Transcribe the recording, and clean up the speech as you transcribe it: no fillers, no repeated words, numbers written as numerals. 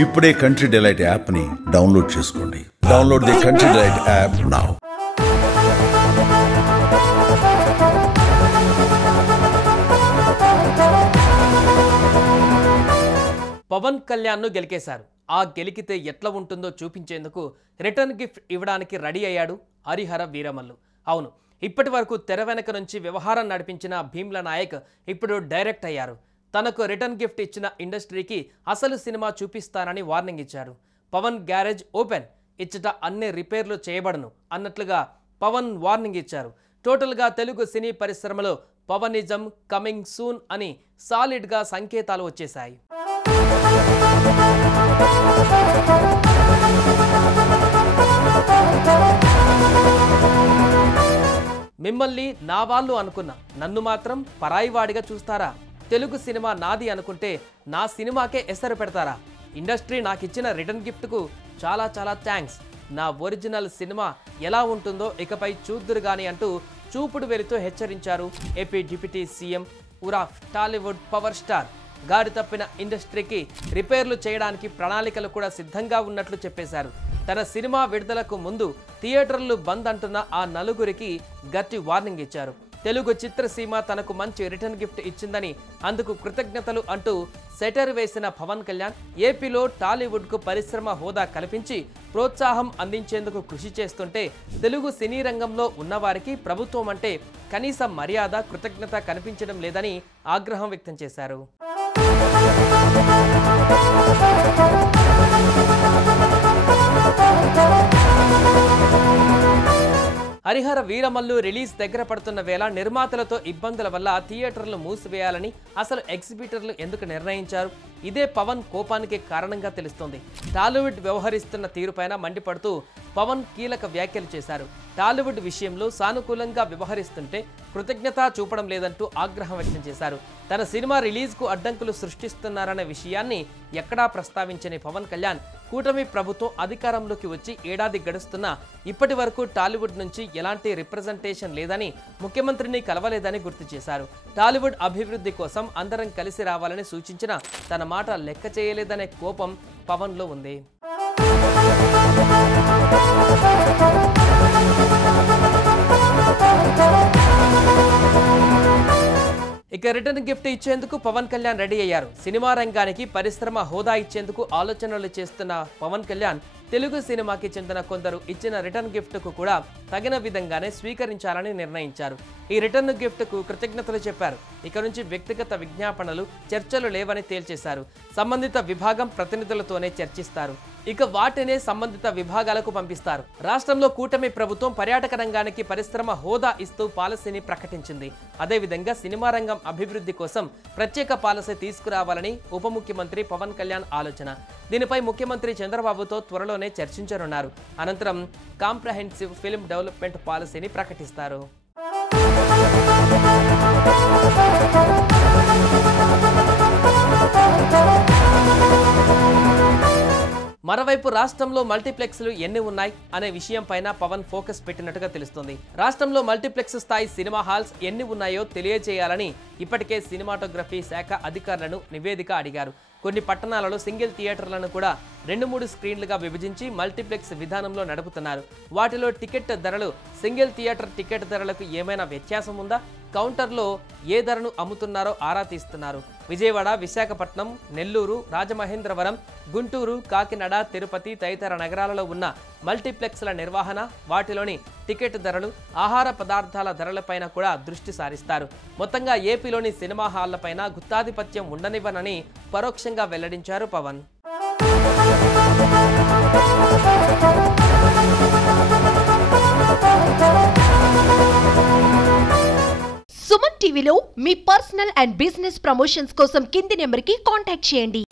ఇప్పుడే country delight యాప్ని download చేసుకోండి. Download the country delight app now. Pawan కళ్యాణ్ను గెలికేశారు. ఆ గెలికితే ఎట్లా ఉంటుందో చూపించేందుకు రిటర్న్ గిఫ్ట్ ఇవ్వడానికి రెడీ అయ్యాడు హరిహర వీరమల్లు. అవును, ఇప్పటి వరకు తెర వెనక నుంచి వ్యవహారం నడిపించిన భీమ్ల నాయక్ ఇప్పుడు డైరెక్ట్ అయ్యారు. తనకు రిటర్న్ గిఫ్ట్ ఇచ్చిన ఇండస్ట్రీకి అసలు సినిమా చూపిస్తానని వార్నింగ్ ఇచ్చారు. పవన్ గ్యారేజ్ ఓపెన్, ఇచ్చట అన్ని రిపేర్లు చేయబడను అన్నట్లుగా పవన్ వార్నింగ్ ఇచ్చారు. టోటల్గా తెలుగు సినీ పరిశ్రమలో పవనిజం కమింగ్ సూన్ అని సాలిడ్గా సంకేతాలు వచ్చేశాయి. మిమ్మల్ని నా వాళ్ళు అనుకున్నా, నన్ను మాత్రం పరాయివాడిగా చూస్తారా? తెలుగు సినిమా నాది అనుకుంటే నా సినిమాకే ఎసరు పెడతారా? ఇండస్ట్రీ నాకిచ్చిన రిటర్న్ గిఫ్ట్కు చాలా చాలా థ్యాంక్స్. నా ఒరిజినల్ సినిమా ఎలా ఉంటుందో ఇకపై చూద్దురు గాని అంటూ చూపుడు వెలుతో హెచ్చరించారు ఏపీ డిప్యూటీ సీఎం ఉరాఫ్. టాలీవుడ్ పవర్ స్టార్ గాడి తప్పిన ఇండస్ట్రీకి రిపేర్లు చేయడానికి ప్రణాళికలు కూడా సిద్ధంగా ఉన్నట్లు చెప్పేశారు. తన సినిమా విడుదలకు ముందు థియేటర్లు బంద్ అంటున్న ఆ నలుగురికి గట్టి వార్నింగ్ ఇచ్చారు. తెలుగు చిత్రసీమ తనకు మంచి రిటర్న్ గిఫ్ట్ ఇచ్చిందని, అందుకు కృతజ్ఞతలు అంటూ సెటర్ వేసిన పవన్ కళ్యాణ్ ఏపీలో టాలీవుడ్కు పరిశ్రమ హోదా కల్పించి ప్రోత్సాహం అందించేందుకు కృషి చేస్తుంటే తెలుగు సినీ రంగంలో ఉన్నవారికి ప్రభుత్వం అంటే కనీస మర్యాద, కృతజ్ఞత కనిపించడం లేదని ఆగ్రహం వ్యక్తం చేశారు. హరిహర వీరమల్లు రిలీజ్ దగ్గర పడుతున్న వేళ నిర్మాతలతో ఇబ్బందుల వల్ల థియేటర్లు మూసివేయాలని అసలు ఎగ్జిబిటర్లు ఎందుకు నిర్ణయించారు? ఇదే పవన్ కోపానికి కారణంగా తెలుస్తోంది. టాలీవుడ్ వ్యవహరిస్తున్న తీరుపైన మండిపడుతూ పవన్ కీలక వ్యాఖ్యలు చేశారు. టాలీవుడ్ విషయంలో సానుకూలంగా వ్యవహరిస్తుంటే కృతజ్ఞత చూపడం లేదంటూ ఆగ్రహం వ్యక్తం చేశారు. తన సినిమా రిలీజ్కు అడ్డంకులు సృష్టిస్తున్నారనే విషయాన్ని ఎక్కడా ప్రస్తావించని పవన్ కళ్యాణ్ కూటమి ప్రభుత్వం అధికారంలోకి వచ్చి ఏడాది గడుస్తున్నా ఇప్పటి వరకు టాలీవుడ్ నుంచి ఎలాంటి రిప్రజెంటేషన్ లేదని, ముఖ్యమంత్రిని కలవలేదని గుర్తు చేశారు. టాలీవుడ్ అభివృద్ధి కోసం అందరం కలిసి రావాలని సూచించినా తన మాట లెక్క చేయలేదనే కోపం పవన్లో ఉంది. ఇక రిటర్న్ గిఫ్ట్ ఇచ్చేందుకు పవన్ కళ్యాణ్ రెడీ అయ్యారు. సినిమా రంగానికి పరిశ్రమ హోదా ఇచ్చేందుకు ఆలోచనలు చేస్తున్న పవన్ కళ్యాణ్ తెలుగు సినిమాకి చెందిన కొందరు ఇచ్చిన రిటర్న్ గిఫ్ట్కు కూడా తగిన విధంగానే స్వీకరించాలని నిర్ణయించారు. ఈ రిటర్న్ గిఫ్ట్కు కృతజ్ఞతలు చెప్పారు. ఇక నుంచి వ్యక్తిగత విజ్ఞాపనలు, చర్చలు లేవని తేల్చేశారు. సంబంధిత విభాగం ప్రతినిధులతోనే చర్చిస్తారు. ఇక వాటినే సంబంధిత విభాగాలకు పంపిస్తారు. రాష్ట్రంలో కూటమి ప్రభుత్వం పర్యాటక రంగానికి పరిశ్రమ హోదా ఇస్తూ పాలసీని ప్రకటించింది. అదేవిధంగా సినిమా రంగం అభివృద్ధి కోసం ప్రత్యేక పాలసీ తీసుకురావాలని ఉప ముఖ్యమంత్రి పవన్ కళ్యాణ్ ఆలోచన. దీనిపై ముఖ్యమంత్రి చంద్రబాబుతో త్వరలోనే చర్చించనున్నారు. అనంతరం కాంప్రహెన్సివ్ ఫిల్మ్ డెవలప్మెంట్ పాలసీని ప్రకటిస్తారు. మరోవైపు రాష్ట్రంలో మల్టీప్లెక్స్లు ఎన్ని ఉన్నాయి అనే విషయం పైన పవన్ ఫోకస్ పెట్టినట్టుగా తెలుస్తుంది. రాష్ట్రంలో మల్టీప్లెక్స్ స్థాయి సినిమా హాల్స్ ఎన్ని ఉన్నాయో తెలియజేయాలని ఇప్పటికే సినిమాటోగ్రఫీ శాఖ అధికారులను నివేదిక అడిగారు. కొన్ని పట్టణాలలో సింగిల్ థియేటర్లను కూడా 2-3 స్క్రీన్లుగా విభజించి మల్టీప్లెక్స్ విధానంలో నడుపుతున్నారు. వాటిలో టికెట్ ధరలు సింగిల్ థియేటర్ టికెట్ ధరలకు ఏమైనా వ్యత్యాసం ఉందా? కౌంటర్లో ఏ ధరను అమ్ముతున్నారో ఆరా తీస్తున్నారు. విజయవాడ, విశాఖపట్నం, నెల్లూరు, రాజమహేంద్రవరం, గుంటూరు, కాకినాడ, తిరుపతి తదితర నగరాలలో ఉన్న మల్టీప్లెక్స్ల నిర్వహణ, వాటిలోని టికెట్ ధరలు, ఆహార పదార్థాల ధరలపైన కూడా దృష్టి సారిస్తారు. మొత్తంగా ఏపీలోని సినిమా హాళ్లపైన గుత్తాధిపత్యం ఉండనివ్వనని పరోక్షంగా వెల్లడించారు పవన్. సుమన్ టీవీలో మీ పర్సనల్ అండ్ బిజినెస్ ప్రమోషన్స్ కోసం కింది నెంబర్కి కాంటాక్ట్ చేయండి.